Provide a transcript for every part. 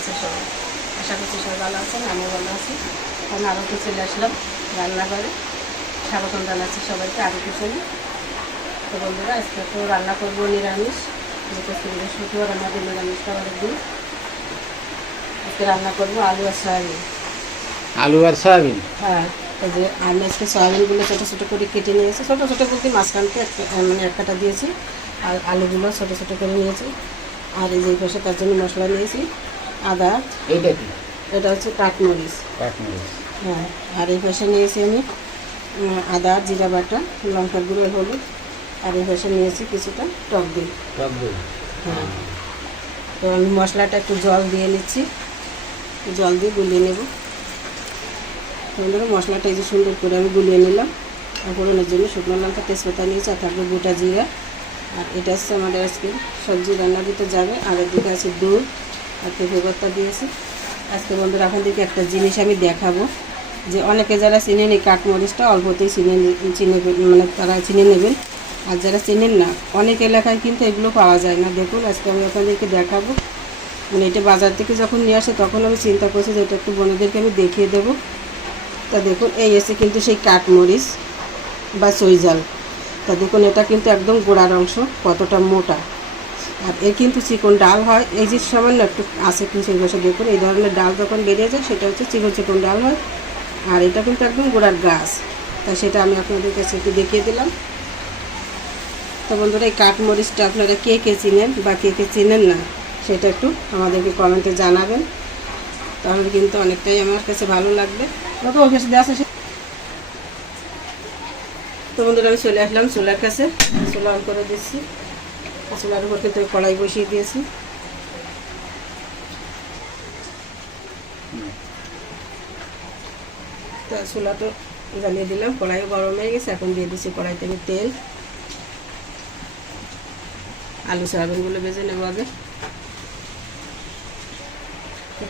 আছে সবাই? আশা করছি সবাই ভালো আছেন, আমিও ভালো আছি। আমি আরও একটু চলে আসলাম রান্নাঘরে। স্বাগতম জানাচ্ছি সবাইকে আরও কিচেনে। তো বন্ধুরা, আজকে তো রান্না করবো নিরামিষ, যেহেতু বৃহস্পতিবার আমাদের নিরামিষ খাবারের দিন। আজকে রান্না করবো আলু আর সয়াবিন। আলু আর সয়াবিন? হ্যাঁ, এই যে আমি আজকে সয়াবিনগুলো ছোটো ছোটো করে কেটে নিয়েছি। ছোটো ছোটো বলতে মাঝখানকে এক কাটা দিয়েছি, আর আলুগুলো ছোটো ছোটো করে নিয়েছি। আর এই যে পাশে তার জন্য মশলা নিয়েছি, আদা। এইটা কি? এটা হচ্ছে কাঠমরিচ। কাঠমরিচ। হ্যাঁ, আর এই পাশে নিয়েছি আমি আদা, জিরা বাটা, লঙ্কার গুঁড়ো, হলুদ। আর এই পাশে নিয়েছি কিছুটা টক দই। টক দই। হ্যাঁ, তো আমি মশলাটা একটু জল দিয়ে নিচ্ছি, জল দিয়ে গুলিয়ে নেব। বন্ধুরা, মশলাটা এই যে সুন্দর করে আমি গুলিয়ে নিলাম। আর ফোড়নের জন্য শুকনো লঙ্কা, তেজপাতা নিয়েছি, আর থাকবে গোটা জিরা। আর এটা হচ্ছে আমাদের আজকে সবজি রান্না দিতে যাবে। আর এদিকে আছে দুধ আর পেঁপে পাতা দিয়েছি। আজকে বন্ধুরা আপনাদেরকে একটা জিনিস আমি দেখাবো, যে অনেকে যারা চিনেন এই কাঠমরিচটা অল্পতেই চিনে মানে তারা চিনে নেবেন। আর যারা চেনেন না, অনেক এলাকায় কিন্তু এগুলো পাওয়া যায় না। দেখুন, আজকে আমি আপনাদেরকে দেখাবো। মানে এটা বাজার থেকে যখন নিয়ে আসে তখন আমি চিন্তা করছি যে এটা একটু বোনেদেরকে আমি দেখিয়ে দেবো। তা দেখুন, এই এসে কিন্তু সেই কাঠমরিচ বা সইজাল। তা দেখুন, এটা কিন্তু একদম গোড়ার অংশ কতটা মোটা। আর এর কিন্তু চিকন ডাল হয়, এই যে সামান্য একটু আছে একটু সেই বসে দেখুন, এই ধরনের ডাল যখন বেরিয়ে যায় সেটা হচ্ছে চিকন চিকন ডাল হয়। আর এটা কিন্তু একদম গোড়ার গাছ। তাই সেটা আমি আপনাদের কাছে একটু দেখিয়ে দিলাম। তো বন্ধুরা, এই কাঠমরিচটা আপনারা কে কে চিনেন বা কে কে চিনেন না, সেটা একটু আমাদেরকে কমেন্টে জানাবেন। তাহলে কিন্তু অনেকটাই আমার কাছে ভালো লাগবে। তো ওর কাছে দেওয়া আছে। তো বন্ধুরা, আমি চলে আসলাম চুলার কাছে। চুলা অন করে দিচ্ছি। চুলার উপর কিন্তু কড়াই বসিয়ে দিয়েছি। তো চুলাটা জ্বালিয়ে দিলাম, কড়াইও গরম হয়ে গেছে। এখন দিয়ে দিচ্ছি কড়াইতে আমি তেল। আলু সয়াবিনগুলো ভেজে নেবো আগে।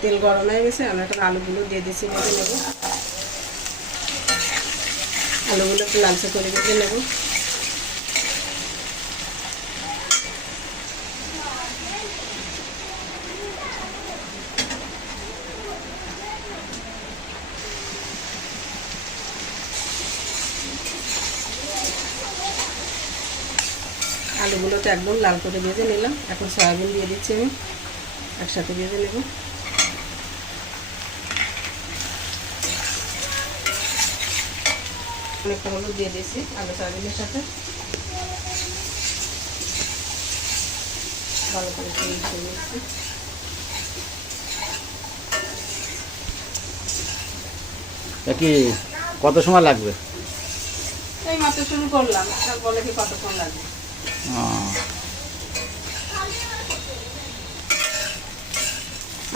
তেল গরম হয়ে গেছে, আমি এখন আলুগুলো দিয়ে দিচ্ছি, ভেজে নেব। আলুগুলো একটু লালচে করে ভেজে নেব। আলুগুলো তো একদম লাল করে ভেজে নিলাম। এখন সয়াবিন দিয়ে দিচ্ছি, আমি একসাথে ভেজে নেব। অনেকটা হলুদ দিয়ে দিয়েছি আলু সয়াবিনের সাথে। ভালো করে মিশিয়ে নিচ্ছি। কি কত সময় লাগবে? এই মাত্র শুরু করলাম, বলে কি কতক্ষণ লাগবে।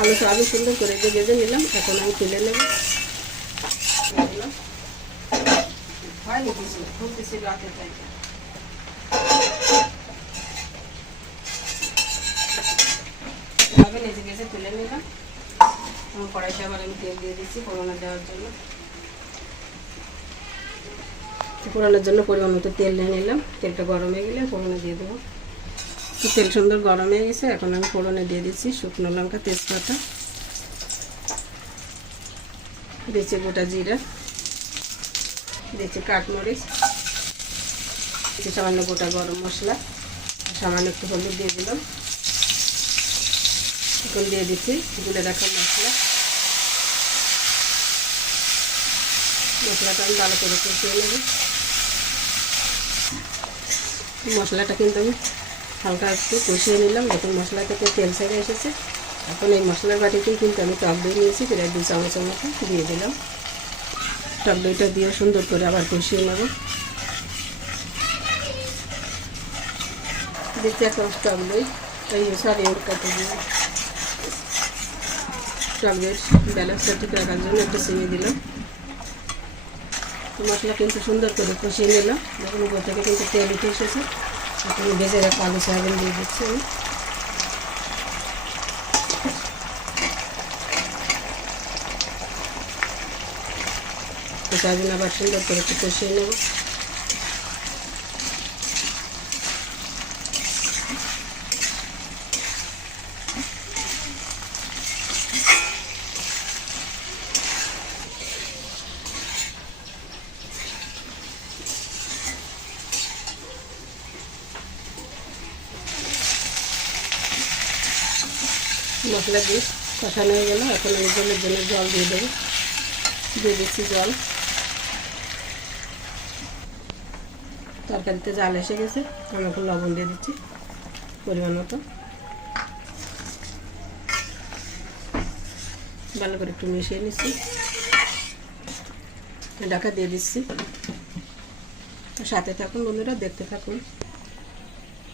আলু সয়াবিন সুন্দর করে ভেজে নিলাম। এখন আমি তুলে নেব। হয়নি কিছু, খুলতেছি রাতে, তাই নেচে গেছে, তুলে নিলাম। কড়াইতে আবার আমি তেল দিয়ে দিচ্ছি ফোড়নে দেওয়ার জন্য। ফোড়নের জন্য পরিমাণ মতো তেল নিয়ে নিলাম। তেলটা গরম হয়ে গেলে ফোড়নে দিয়ে দেবো। তেল সুন্দর গরম হয়ে গেছে। এখন আমি ফোড়নে দিয়ে দিচ্ছি শুকনো লঙ্কা, তেজপাতা, দিচ্ছি গোটা জিরা, দিচ্ছি কাঠমরিচ, দিচ্ছি সামান্য গোটা গরম মশলা, সামান্য একটু হলুদ দিয়ে দিলাম। এখন দিয়ে দিচ্ছি গুলে রাখা মশলা। মশলাটা আমি ভালো করে কষিয়ে নেব। মশলাটা কিন্তু আমি হালকা একটু কষিয়ে নিলাম। দেখুন, মশলা থেকে তেল ছেড়ে এসেছে। এখন এই মশলার বাটিতেই কিন্তু আমি টক দই নিয়েছি, প্রায় 2 চামচের মতো দিয়ে দিলাম। টক দইটা দিয়ে সুন্দর করে আবার কষিয়ে নেব। দিচ্ছি 1 চামচ টক দই, টক দইয়ের ব্যালেন্সটা ঠিক রাখার জন্য একটু চিনি দিলাম। মশলা কিন্তু সুন্দর করে কষিয়ে নিলাম। দেখুন, উপর থেকে কিন্তু তেল উঠে এসেছে। এখন ভেজে রাখা আলু সয়াবিন দিয়ে দিচ্ছি আমি। সয়াবিন আবার সুন্দর করে একটু কষিয়ে নেব। মশলা দিয়ে কষানো হয়ে গেল। এখন আমি জলের জন্য জল দিয়ে দেবো। দিয়ে দিচ্ছি জল। তরকারিতে জাল এসে গেছে, আমি এখন লবণ দিয়ে দিচ্ছি পরিমাণ মতো। ভালো করে একটু মিশিয়ে নিচ্ছি, ঢাকা দিয়ে দিচ্ছি। সাথে থাকুন বন্ধুরা, দেখতে থাকুন।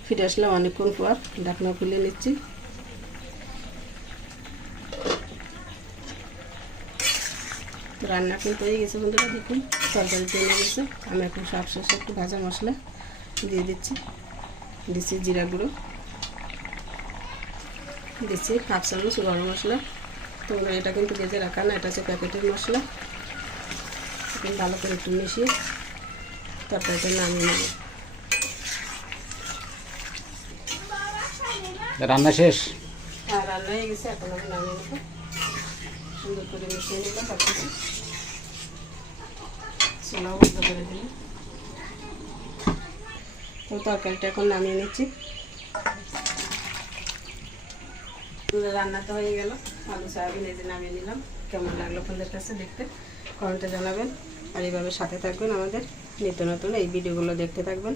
ফিরে আসলাম অনেকক্ষণ পর, ঢাকনা খুলে নিচ্ছি। রান্না কিন্তু হয়ে গেছে বন্ধুরা, দেখুন তরকারি চলে গেছে। আমি এখন সবশেষে একটু ভাজা মশলা দিয়ে দিচ্ছি। দিচ্ছি জিরা গুঁড়ো, দিচ্ছি হাফ চামচ গরম মশলা। তোমরা এটা কিন্তু ভেজে রাখা না, এটা হচ্ছে প্যাকেটের মশলা। এখন ভালো করে একটু মিশিয়ে তরকারিটা নামিয়ে নেব। রান্না শেষ? আর রান্না হয়ে গেছে, এখন আমি নামিয়ে নেব। সুন্দর করে মিশিয়ে নিলাম সব কিছু, চুলাও বন্ধ করে দিলাম। তো তরকারিটা এখন নামিয়ে নিচ্ছি। রান্না তো হয়ে গেল, আলু সয়াবিন এই যে নামিয়ে নিলাম। কেমন লাগলো আপনাদের কাছে দেখতে কমেন্টে জানাবেন। আর এইভাবে সাথে থাকবেন, আমাদের নিত্য নতুন এই ভিডিওগুলো দেখতে থাকবেন।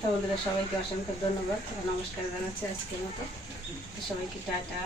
তো বন্ধুরা সবাইকে অসংখ্য ধন্যবাদ, নমস্কার জানাচ্ছি আজকের মতো। সবাইকে টাটা।